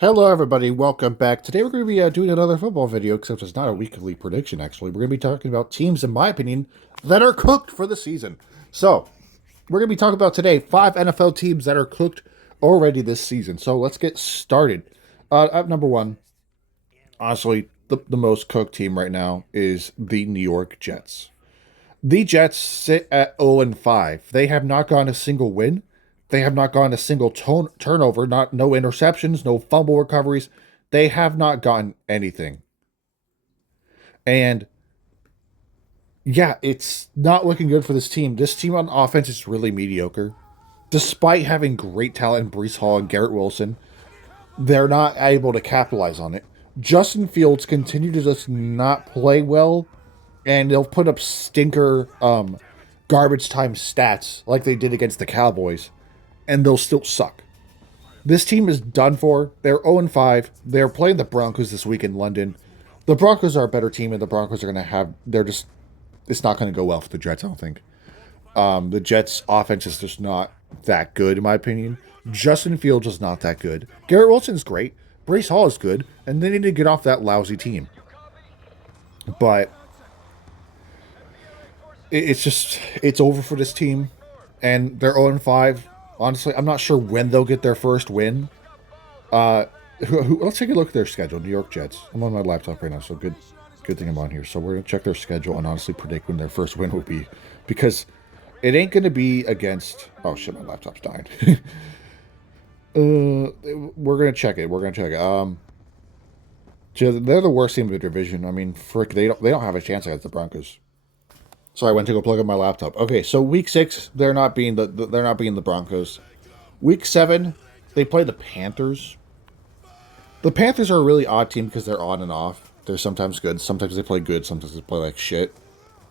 Hello, everybody. Welcome back. Today we're going to be doing another football video, except it's not a weekly prediction, actually. We're going to be talking about teams, in my opinion, that are cooked for the season. So, we're going to be talking about today 5 NFL teams that are cooked already this season. So, let's get started. At number one, honestly, the most cooked team right now is the New York Jets. The Jets sit at 0 and 5. They have not gotten a single win. They have not gotten a single turnover, no interceptions, no fumble recoveries. They have not gotten anything. And yeah, it's not looking good for this team. This team on offense is really mediocre. Despite having great talent in Breece Hall and Garrett Wilson, they're not able to capitalize on it. Justin Fields continue to just not play well, and they'll put up stinker garbage time stats like they did against the Cowboys, and they'll still suck. This team is done for. They're 0 5. They're playing the Broncos this week in London. The Broncos are a better team, and the Broncos are going to have. They're just. It's not going to go well for the Jets, I don't think. The Jets' offense is just not that good, in my opinion. Justin Fields is not that good. Garrett Wilson's great. Breece Hall is good, and they need to get off that lousy team. But it's over for this team, and they're 0 5. Honestly, I'm not sure when they'll get their first win. Let's take a look at their schedule. New York Jets. I'm on my laptop right now, so good thing I'm on here. So we're gonna check their schedule and honestly predict when their first win will be, because it ain't gonna be against. Oh shit, my laptop's dying. We're gonna check it. We're gonna check it. They're the worst team in the division. I mean, frick, they don't have a chance against the Broncos. Sorry, I went to go plug in my laptop. Okay, so week 6, they're not being the Broncos. Week 7, they play the Panthers. The Panthers are a really odd team because they're on and off. They're sometimes good, sometimes they play good, sometimes they play like shit.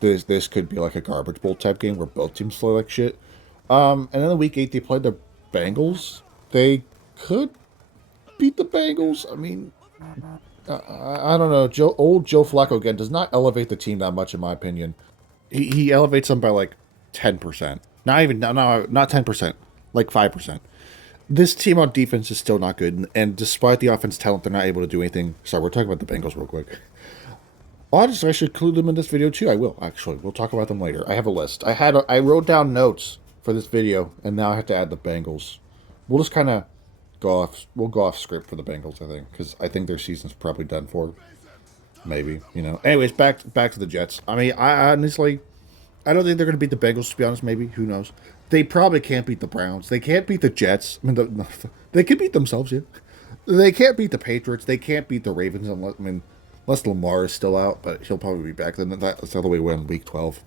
This could be like a garbage bowl type game where both teams play like shit. And then in week 8, they played the Bengals. They could beat the Bengals. I mean, I don't know. Old Joe Flacco again does not elevate the team that much, in my opinion. He elevates them by like 10%. Not 10%, like 5%. This team on defense is still not good, and despite the offense talent, they're not able to do anything. Sorry, we're talking about the Bengals real quick. Honestly, I should include them in this video too. I will, actually. We'll talk about them later. I have a list. I wrote down notes for this video, and now I have to add the Bengals. We'll just kind of we'll go off script for the Bengals, I think, because I think their season's probably done for. Maybe, you know. Anyways, back to the Jets. I mean, I honestly, I don't think they're going to beat the Bengals, to be honest. Maybe. Who knows? They probably can't beat the Browns. They can't beat the Jets. I mean, they can beat themselves, yeah. They can't beat the Patriots. They can't beat the Ravens unless Lamar is still out, but he'll probably be back. Then that's the other way we're in week 12.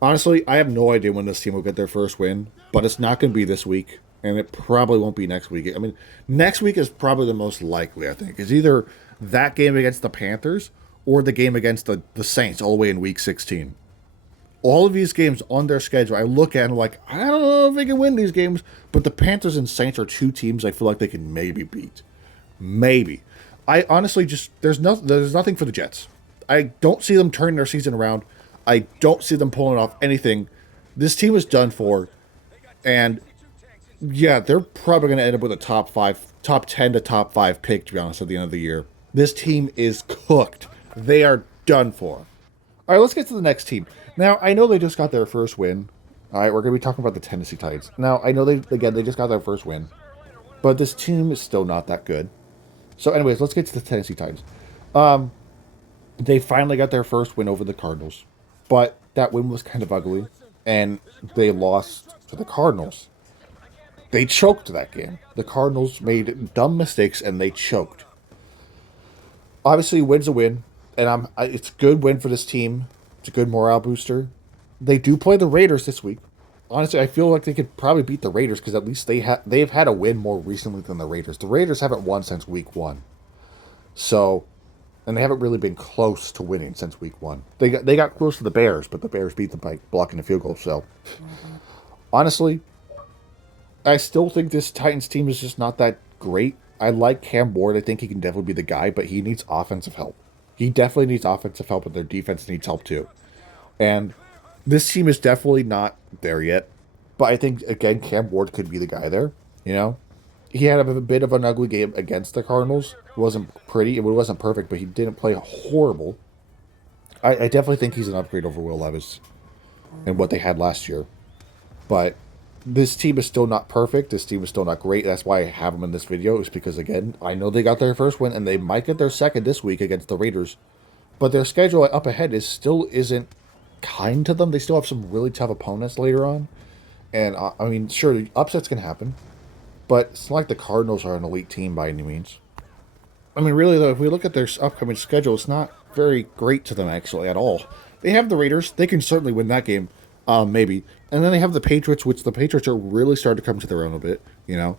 Honestly, I have no idea when this team will get their first win, but it's not going to be this week, and it probably won't be next week. I mean, next week is probably the most likely, I think. It's either that game against the Panthers or the game against the Saints all the way in week 16. All of these games on their schedule, I look at and I'm like, I don't know if they can win these games, but the Panthers and Saints are two teams I feel like they can maybe beat. Maybe. I honestly just there's nothing for the Jets. I don't see them turning their season around. I don't see them pulling off anything. This team is done for, and yeah, they're probably going to end up with a top 10 to top 5 pick, to be honest, at the end of the year. This team is cooked. They are done for. All right, let's get to the next team. Now, I know they just got their first win. All right, we're going to be talking about the Tennessee Titans. Now, I know they just got their first win, but this team is still not that good. So, anyways, let's get to the Tennessee Titans. They finally got their first win over the Cardinals, but that win was kind of ugly, and they lost to the Cardinals. They choked that game. The Cardinals made dumb mistakes, and they choked. Obviously, win's a win, and it's a good win for this team. It's a good morale booster. They do play the Raiders this week. Honestly, I feel like they could probably beat the Raiders because at least they've had a win more recently than the Raiders. The Raiders haven't won since week 1. So, and they haven't really been close to winning since week 1. They got close to the Bears, but the Bears beat them by blocking a field goal. So, honestly, I still think this Titans team is just not that great. I like Cam Ward. I think he can definitely be the guy, but he needs offensive help. He definitely needs offensive help, but their defense needs help too. And this team is definitely not there yet. But I think, again, Cam Ward could be the guy there, you know? He had a bit of an ugly game against the Cardinals. It wasn't pretty. It wasn't perfect, but he didn't play horrible. I definitely think he's an upgrade over Will Levis and what they had last year. But this team is still not perfect. This team is still not great. That's why I have them in this video, is because, again, I know they got their first win, and they might get their second this week against the Raiders. But their schedule up ahead still isn't kind to them. They still have some really tough opponents later on. And, I mean, sure, upsets can happen. But it's not like the Cardinals are an elite team by any means. I mean, really, though, if we look at their upcoming schedule, it's not very great to them, actually, at all. They have the Raiders. They can certainly win that game, maybe. And then they have the Patriots, which the Patriots are really starting to come to their own a bit, you know.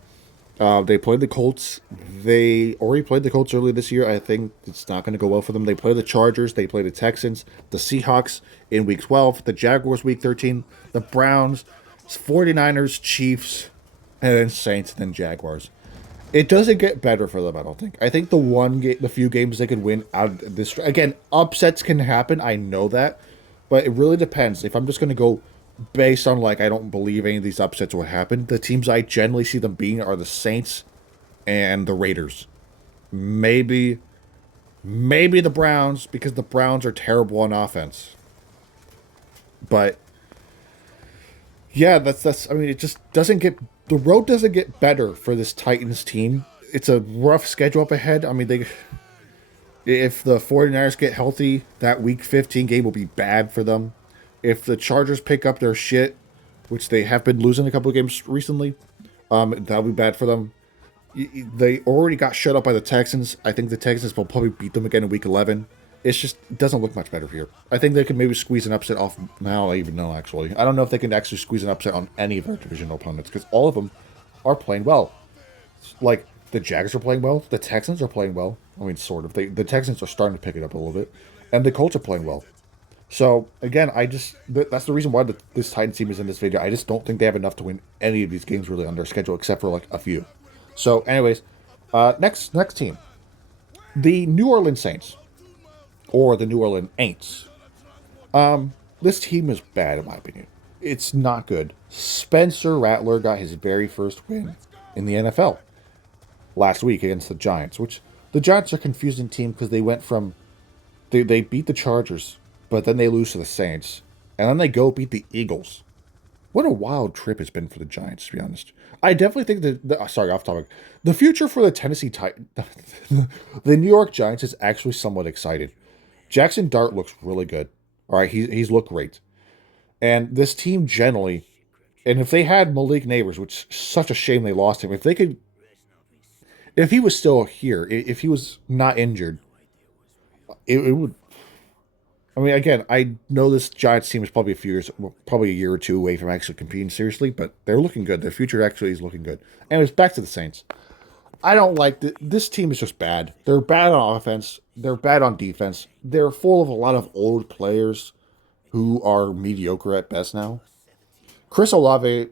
They played the Colts. They already played the Colts earlier this year. I think it's not going to go well for them. They play the Chargers. They play the Texans, the Seahawks in Week 12, the Jaguars Week 13, the Browns, 49ers, Chiefs, and then Saints, and then Jaguars. It doesn't get better for them, I don't think. I think the few games they could win out of this, again, upsets can happen. I know that, but it really depends. If I'm just going to go based on, like, I don't believe any of these upsets will happen, the teams I generally see them being are the Saints and the Raiders. Maybe the Browns, because the Browns are terrible on offense. But yeah, that's I mean, it just doesn't get the road doesn't get better for this Titans team. It's a rough schedule up ahead. I mean, if the 49ers get healthy, that week 15 game will be bad for them. If the Chargers pick up their shit, which they have been losing a couple of games recently, that'll be bad for them. They already got shut up by the Texans. I think the Texans will probably beat them again in week 11. It doesn't look much better here. I think they can maybe squeeze an upset off now. I even know, actually. I don't know if they can actually squeeze an upset on any of their divisional opponents, because all of them are playing well. Like, the Jags are playing well. The Texans are playing well. I mean, sort of. The Texans are starting to pick it up a little bit. And the Colts are playing well. So, again, that's the reason why this Titans team is in this video. I just don't think they have enough to win any of these games really on their schedule, except for, like, a few. So, anyways, next team. The New Orleans Saints. Or the New Orleans Aints. This team is bad, in my opinion. It's not good. Spencer Rattler got his very first win in the NFL last week against the Giants, which the Giants are a confusing team because they went from they beat the Chargers, but then they lose to the Saints, and then they go beat the Eagles. What a wild trip it's been for the Giants, to be honest. I definitely think sorry, off topic. The future for the Tennessee Titans, the New York Giants, is actually somewhat exciting. Jackson Dart looks really good. All right, he's looked great. And this team generally, and if they had Malik Neighbors, which is such a shame they lost him, if he was still here, if he was not injured, it would. I mean, again, I know this Giants team is probably probably a year or two away from actually competing seriously, but they're looking good. Their future actually is looking good. Anyways, back to the Saints. I don't like this team is just bad. They're bad on offense. They're bad on defense. They're full of a lot of old players who are mediocre at best now. Chris Olave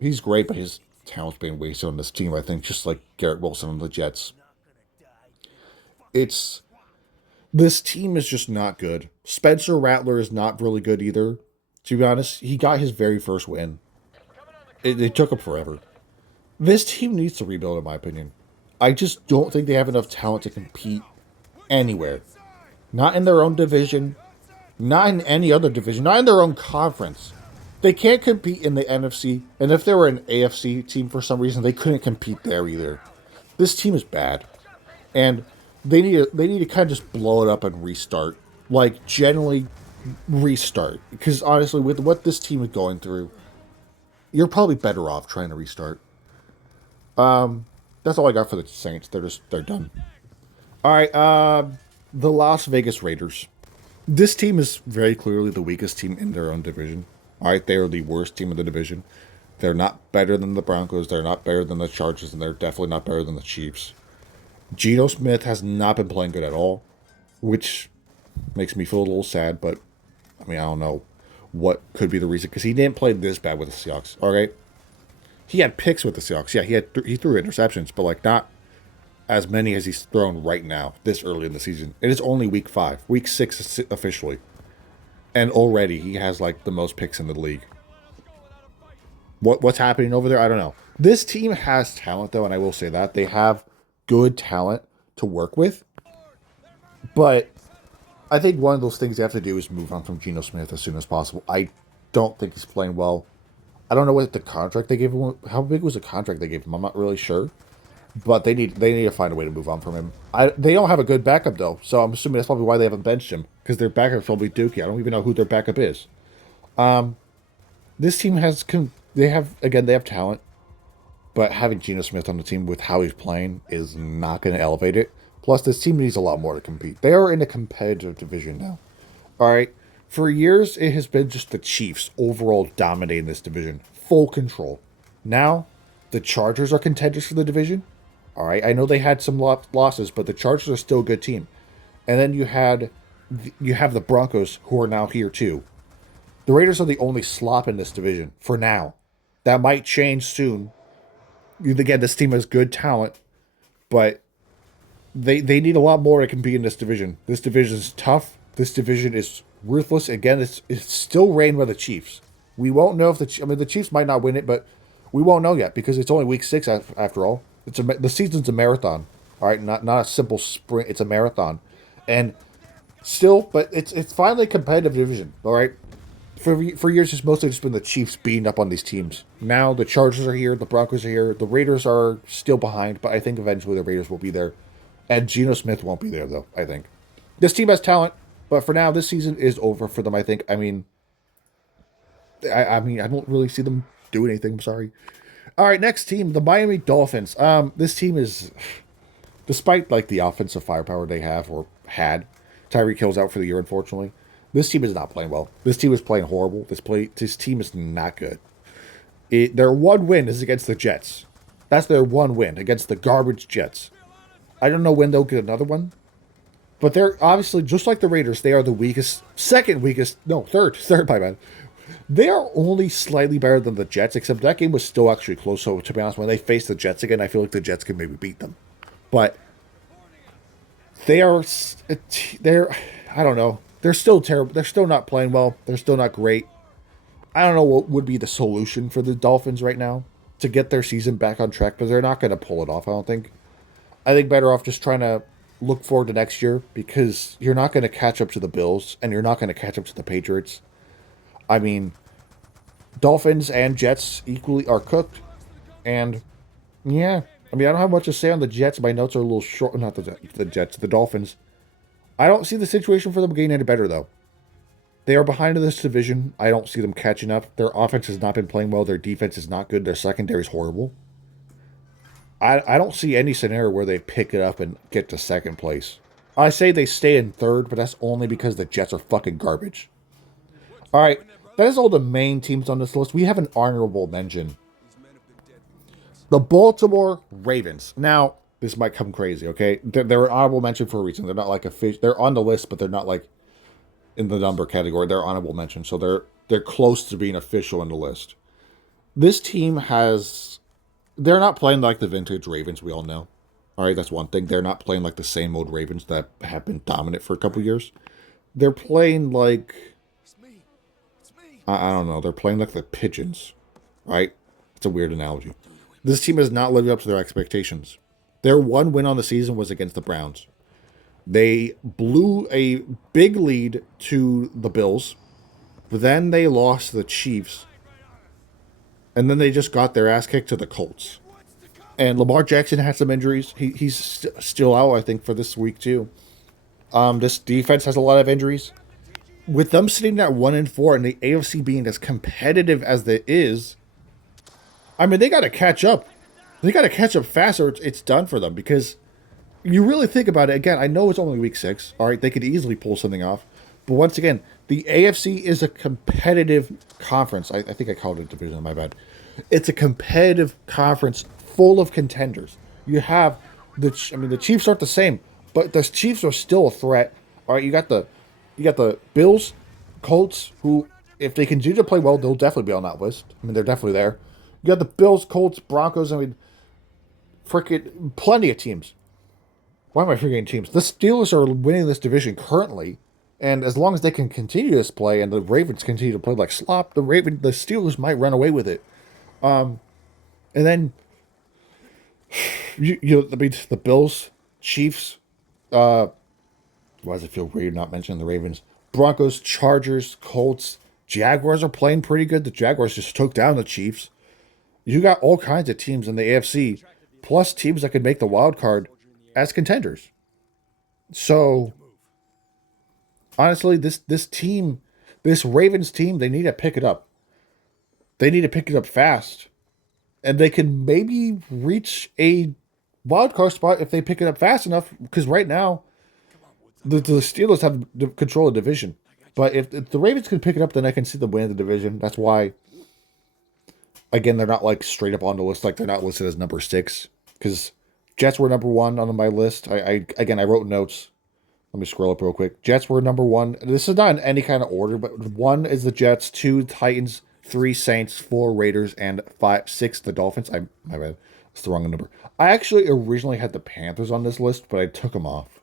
he's great, but his talent's being wasted on this team, I think, just like Garrett Wilson on the Jets. This team is just not good. Spencer Rattler is not really good either. To be honest, he got his very first win. It took him forever. This team needs to rebuild, in my opinion. I just don't think they have enough talent to compete anywhere. Not in their own division, not in any other division, not in their own conference. They can't compete in the NFC, and if they were an AFC team for some reason, they couldn't compete there either. This team is bad, and they need to kind of just blow it up and restart. Like, generally restart. Because honestly, with what this team is going through, you're probably better off trying to restart. That's all I got for the Saints. They're done. All right, the Las Vegas Raiders. This team is very clearly the weakest team in their own division. All right, they are the worst team in the division. They're not better than the Broncos. They're not better than the Chargers, and they're definitely not better than the Chiefs. Geno Smith has not been playing good at all, which makes me feel a little sad, but I mean, I don't know what could be the reason, because he didn't play this bad with the Seahawks, all right? He had picks with the Seahawks. Yeah, he threw interceptions, but like not as many as he's thrown right now, this early in the season. It is only week 5, week 6 officially. And already he has like the most picks in the league. What's happening over there? I don't know. This team has talent though, and I will say that they have good talent to work with. But I think one of those things they have to do is move on from Geno Smith as soon as possible. I don't think he's playing well. I don't know what the contract they gave him. How big was the contract they gave him? I'm not really sure. But they need to find a way to move on from him. They don't have a good backup though, so I'm assuming that's probably why they haven't benched him, because their backup is probably Dookie. I don't even know who their backup is. This team they have talent, but having Geno Smith on the team with how he's playing is not going to elevate it. Plus, this team needs a lot more to compete. They are in a competitive division now. All right, for years it has been just the Chiefs overall dominating this division, full control. Now, the Chargers are contenders for the division. All right, I know they had some losses, but the Chargers are still a good team. And then you have the Broncos, who are now here too. The Raiders are the only slop in this division for now. That might change soon. Again, this team has good talent, but they need a lot more to compete in this division. This division is tough. This division is ruthless. Again, it's still reigned by the Chiefs. We won't know if the Chiefs might not win it, but we won't know yet because it's only week 6 after all. The season's a marathon. All right, not a simple sprint. It's a marathon, and still, but it's finally a competitive division. All right. For years, it's mostly just been the Chiefs beating up on these teams. Now the Chargers are here, the Broncos are here, the Raiders are still behind, but I think eventually the Raiders will be there. And Geno Smith won't be there, though, I think. This team has talent, but for now, this season is over for them, I think. I mean, I don't really see them do anything. I'm sorry. All right, next team, the Miami Dolphins. This team is, despite like the offensive firepower they have or had, Tyreek Hill's out for the year, unfortunately. This team is not playing well. This team is playing horrible. This team is not good. Their one win is against the Jets. That's their one win against the garbage Jets. I don't know when they'll get another one. But they're obviously, just like the Raiders, they are the third, my bad. They are only slightly better than the Jets, except that game was still actually close. So, to be honest, when they face the Jets again, I feel like the Jets can maybe beat them. But they're, I don't know. They're still terrible. They're still not playing well. They're still not great. I don't know what would be the solution for the Dolphins right now to get their season back on track, but they're not going to pull it off, I don't think. I think better off just trying to look forward to next year, because you're not going to catch up to the Bills and you're not going to catch up to the Patriots. I mean, Dolphins and Jets equally are cooked. And, yeah. I mean, I don't have much to say on the Jets. My notes are a little short. Not the Jets, the Dolphins. I don't see the situation for them getting any better, though. They are behind in this division. I don't see them catching up. Their offense has not been playing well. Their defense is not good. Their secondary is horrible. I don't see any scenario where they pick it up and get to second place. I say they stay in third, but that's only because the Jets are fucking garbage. All right, that is all the main teams on this list. We have an honorable mention. The Baltimore Ravens. Now, this might come crazy, okay? They're an honorable mention for a reason. They're not like they're on the list, but they're not like in the number category. They're honorable mention, so they're close to being official in the list. This team they're not playing like the vintage Ravens we all know. All right, that's one thing. They're not playing like the same old Ravens that have been dominant for a couple years. They're playing like, I don't know. They're playing like the Pigeons, right? It's a weird analogy. This team is not living up to their expectations. Their one win on the season was against the Browns. They blew a big lead to the Bills, but then they lost to the Chiefs, and then they just got their ass kicked to the Colts. And Lamar Jackson had some injuries. He's still out, I think, for this week too. This defense has a lot of injuries. With them sitting at 1-4 and the AFC being as competitive as it is, I mean, they got to catch up. They got to catch up fast or it's done for them, because you really think about it. Again, I know it's only week 6. All right, they could easily pull something off. But once again, the AFC is a competitive conference. I think I called it a division, my bad. It's a competitive conference full of contenders. You have the Chiefs aren't the same, but the Chiefs are still a threat. All right, you got the Bills, Colts, who, if they continue to play well, they'll definitely be on that list. I mean, they're definitely there. You got the Bills, Colts, Broncos. I mean, freaking plenty of teams. Why am I forgetting teams? The Steelers are winning this division currently, and as long as they can continue this play and the Ravens continue to play like slop, the Steelers might run away with it. And then the Bills, Chiefs. Why does it feel weird not mentioning the Ravens? Broncos, Chargers, Colts, Jaguars are playing pretty good. The Jaguars just took down the Chiefs. You got all kinds of teams in the AFC, plus teams that could make the wild card as contenders. So honestly, this Ravens team, they need to pick it up. They need to pick it up fast, and they can maybe reach a wild card spot if they pick it up fast enough. Because right now, the Steelers have the control of the division. But if the Ravens can pick it up, then I can see them win the division. That's why, again, they're not like straight up on the list. Like they're not listed as number 6 because Jets were number 1 on my list. I wrote notes. Let me scroll up real quick. Jets were number 1. This is not in any kind of order, but 1 is the Jets, 2 Titans, 3 Saints, 4 Raiders, and 6 the Dolphins. My bad. It's the wrong number. I actually originally had the Panthers on this list, but I took them off.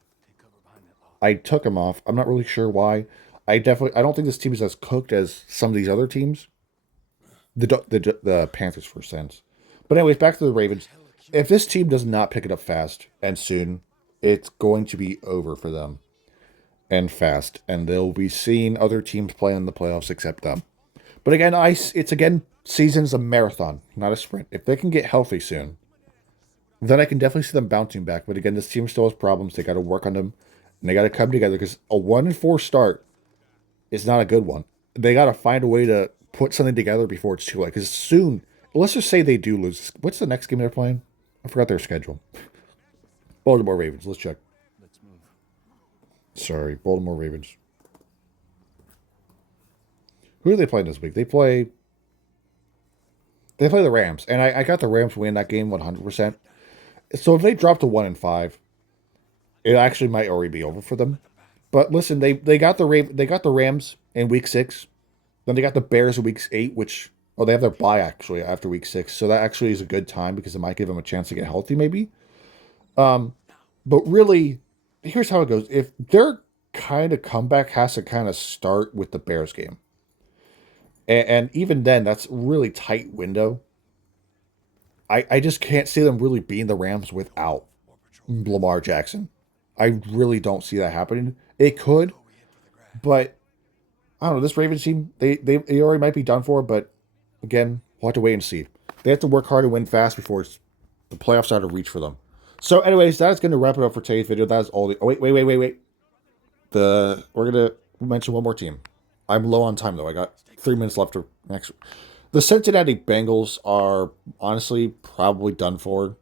I'm not really sure why. I don't think this team is as cooked as some of these other teams. The Panthers for sense. But anyways, back to the Ravens. If this team does not pick it up fast and soon, it's going to be over for them. And fast. And they'll be seeing other teams play in the playoffs except them. But again, season's a marathon, not a sprint. If they can get healthy soon, then I can definitely see them bouncing back. But again, this team still has problems. They got to work on them. And they got to come together because a 1-4 start is not a good one. They got to find a way to put something together before it's too late. Because soon, let's just say they do lose. What's the next game they're playing? I forgot their schedule. Baltimore Ravens. Let's check. Sorry, Baltimore Ravens. Who are they playing this week? They play the Rams. And I got the Rams win that game 100%. So if they drop to 1-5, it actually might already be over for them. But listen, they got the Rams in week 6. Then they got the Bears in week 8, they have their bye actually after week 6. So that actually is a good time because it might give them a chance to get healthy maybe. But really, here's how it goes. If their kind of comeback has to kind of start with the Bears game. And even then, that's really tight window. I just can't see them really beating the Rams without Lamar Jackson. I really don't see that happening. It could, but I don't know. This Ravens team, they already might be done for, but again, we'll have to wait and see. They have to work hard and win fast before the playoffs are out of reach for them. So anyways, that is going to wrap it up for today's video. That is all wait. We're going to mention one more team. I'm low on time, though. I got 3 minutes left to next. The Cincinnati Bengals are honestly probably done for.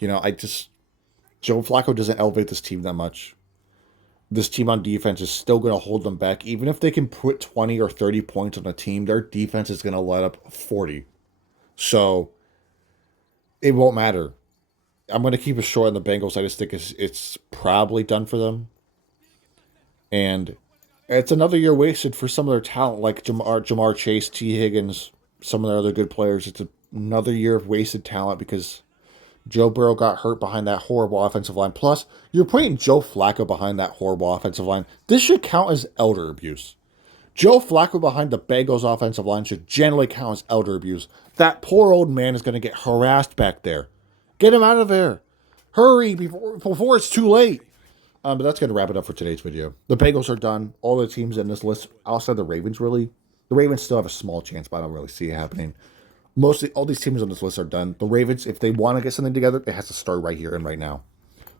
Joe Flacco doesn't elevate this team that much. This team on defense is still going to hold them back. Even if they can put 20 or 30 points on a team, their defense is going to let up 40. So it won't matter. I'm going to keep it short on the Bengals. I just think it's probably done for them. And it's another year wasted for some of their talent, like Jamar Chase, T. Higgins, some of their other good players. It's another year of wasted talent because Joe Burrow got hurt behind that horrible offensive line. Plus, you're putting Joe Flacco behind that horrible offensive line. This should count as elder abuse. Joe Flacco behind the Bengals offensive line should generally count as elder abuse. That poor old man is going to get harassed back there. Get him out of there. Hurry before it's too late. But that's going to wrap it up for today's video. The Bengals are done. All the teams in this list, outside the Ravens, really. The Ravens still have a small chance, but I don't really see it happening. Mostly, all these teams on this list are done. The Ravens, if they want to get something together, it has to start right here and right now.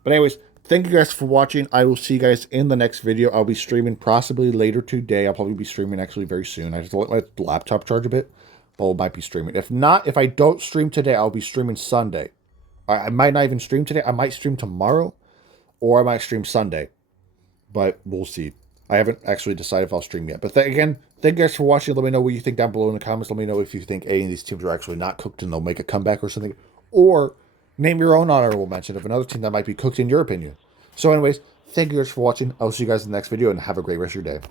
But anyways, thank you guys for watching. I will see you guys in the next video. I'll be streaming possibly later today. I'll probably be streaming actually very soon. I have to let my laptop charge a bit, but I might be streaming. If not, if I don't stream today, I'll be streaming Sunday. I might not even stream today. I might stream tomorrow, or I might stream Sunday. But we'll see. I haven't actually decided if I'll stream yet. But again, thank you guys for watching. Let me know what you think down below in the comments. Let me know if you think any of these teams are actually not cooked and they'll make a comeback or something. Or name your own honorable mention of another team that might be cooked in your opinion. So anyways, thank you guys for watching. I'll see you guys in the next video and have a great rest of your day.